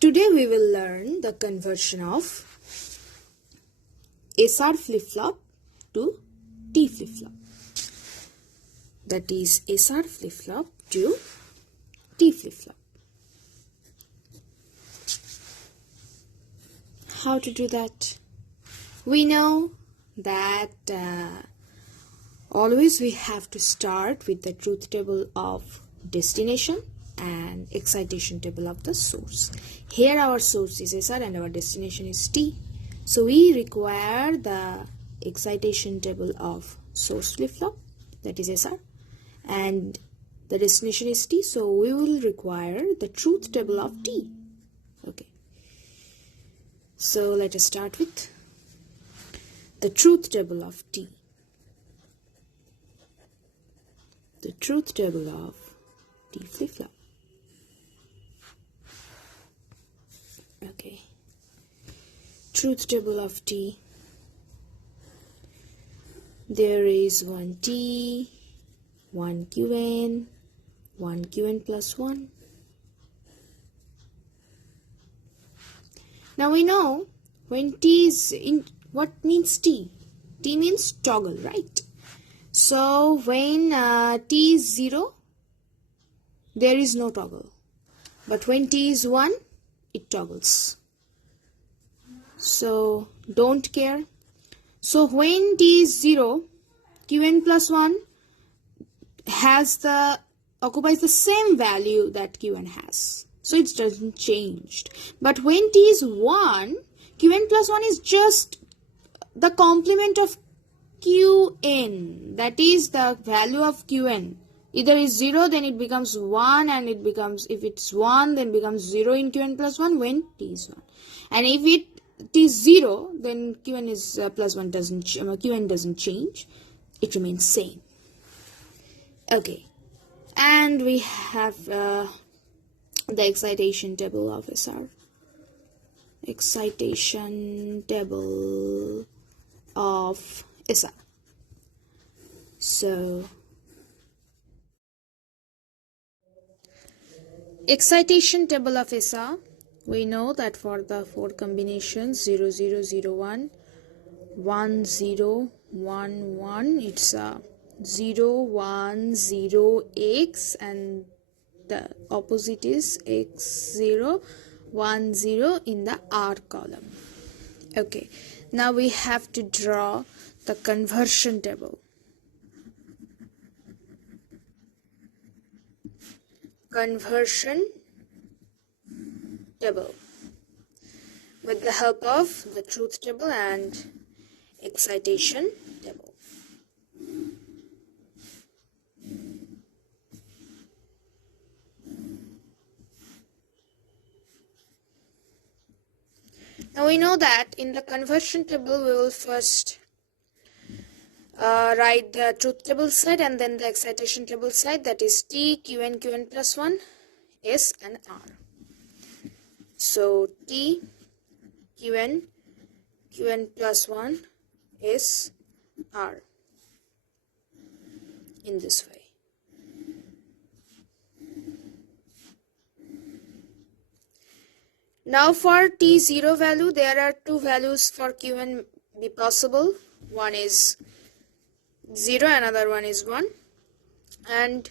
Today we will learn the conversion of SR flip-flop to T flip-flop. That is SR flip-flop to T flip-flop. How to do that? We know that always we have to start with the truth table of destination and excitation table of the source. Here our source is SR and our destination is T. So we require the excitation table of source flip-flop, that is SR, and the destination is T. So we will require the truth table of T. Okay. So let us start with the truth table of T. The truth table of T flip-flop. Okay. Truth table of T. There is one T, one Qn plus 1. Now we know when T is in, what means T? T means toggle, right? So when T is 0, there is no toggle. But when T is 1, it toggles. So don't care. So when T is 0, Qn plus 1 occupies the same value that Qn has. So it doesn't change. But when T is 1, Qn plus 1 is just the complement of Qn. That is the value of Qn. Either is 0, then it becomes 1, and it becomes, if it's 1, then becomes 0 in Qn plus 1 when T is 1. And if it is 0, then Qn is plus 1 doesn't, Qn doesn't change. It remains same. Okay. And we have the excitation table of SR. Excitation table of SR. So excitation table of SR, we know that for the 4 combinations 0 0 0 1 1 0 1 1, it's 0 1 0 x, and the opposite is x 0 1 0 in the R column. Okay, now we have to draw the conversion table. Conversion table with the help of the truth table and excitation table. Now we know that in the conversion table we will first write the truth table side and then the excitation table side, that is T, Qn plus 1, S and R. So T, Qn plus 1, S, R, in this way. Now for T0 value, there are 2 values for Qn be possible. One is 0, another one is 1. And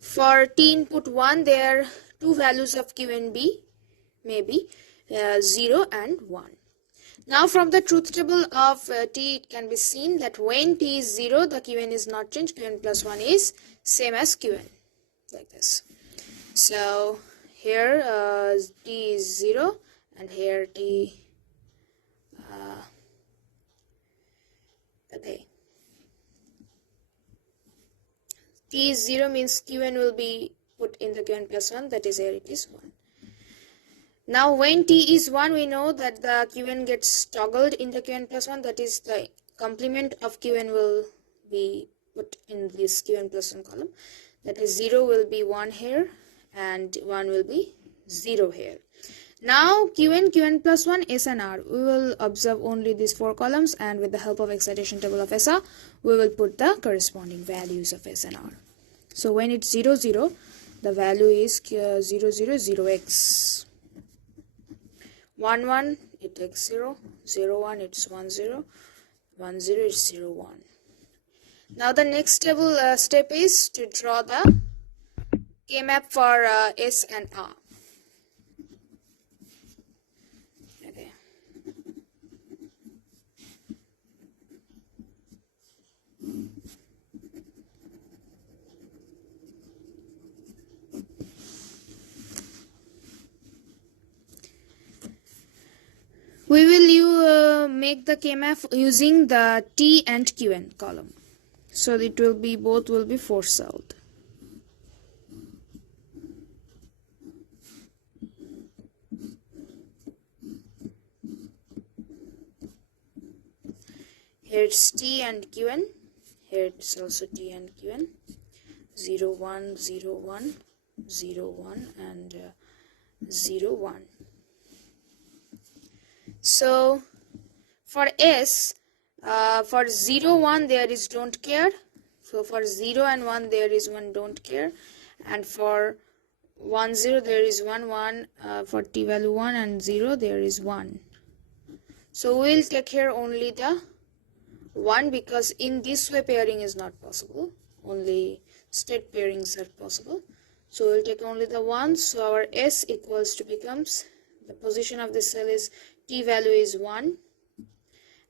for T input 1, there are 2 values of Qnb, maybe 0 and 1. Now from the truth table of T, it can be seen that when T is 0, the Qn is not changed. Qn plus 1 is same as Qn, like this. So here T is 0 and here T, okay. T is 0 means Qn will be put in the Qn plus 1, that is here it is 1. Now when T is 1, we know that the Qn gets toggled in the Qn plus 1, that is the complement of Qn will be put in this Qn plus 1 column. That is 0 will be 1 here and 1 will be 0 here. Now Qn plus 1, S and R, we will observe only these 4 columns, and with the help of excitation table of SR, we will put the corresponding values of S and R. So when it's 0 0, the value is 0 0 0 x. 1 1 it takes 0, 0 1 it's 1 0, 1 0 it's 0 1. Now the next step is to draw the K-map for S and R. Okay. We will make the K-map using the T and Qn column. So it will be, both will be four-celled. Here it's T and Qn. Here it's also T and Qn. 0 1 0 1 0 1 and 0 1. So for S, for 0 1 there is don't care. So for 0 and 1 there is 1 don't care, and for 1 0 there is 1 1. For T value 1 and 0 there is 1. So we will take here only the 1, because in this way pairing is not possible, only state pairings are possible. So we will take only the 1. So our S equals to becomes, the position of the cell is T value is 1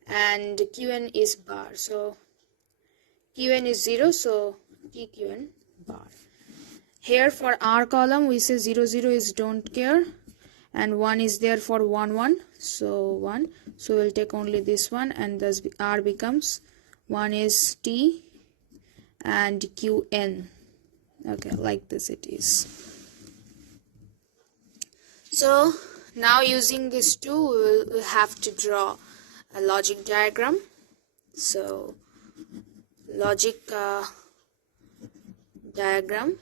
and Qn is bar. So Qn is 0, so TQn bar. Here for R column we say 0 0 is don't care, and 1 is there for 1 1, so 1. So we'll take only this one, and thus R becomes 1 is T and Qn. Okay, like this it is. So now using this two, we'll have to draw a logic diagram. So logic diagram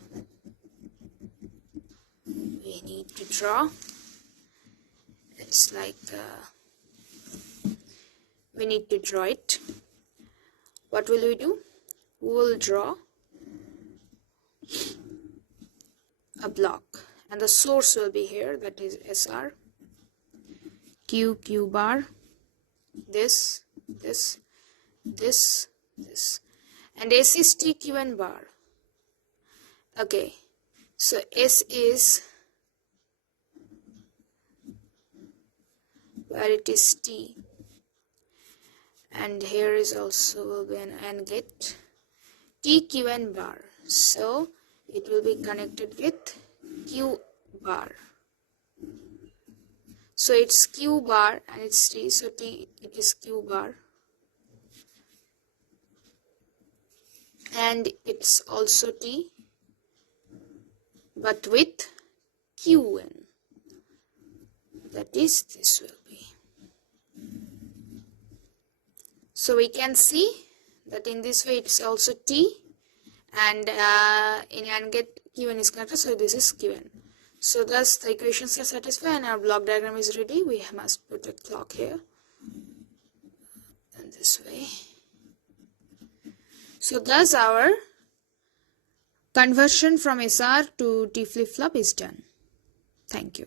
we need to draw. It's like we need to draw it. What will we do? We will draw a block, and the source will be here, that is SR, Q bar, this, and S is TQn bar. Okay, so S is where it is T, and here is also will be an AND gate, TQn bar. So it will be connected with Q bar. So it's Q bar and it's T, so T it is Q bar, and it's also T but with Qn, that is this will be. So we can see that in this way it's also T, and in AND gate Qn is connected, so this is Qn. So thus the equations are satisfied and our block diagram is ready. We must put a clock here and this way. So thus our conversion from SR to T flip-flop is done. Thank you.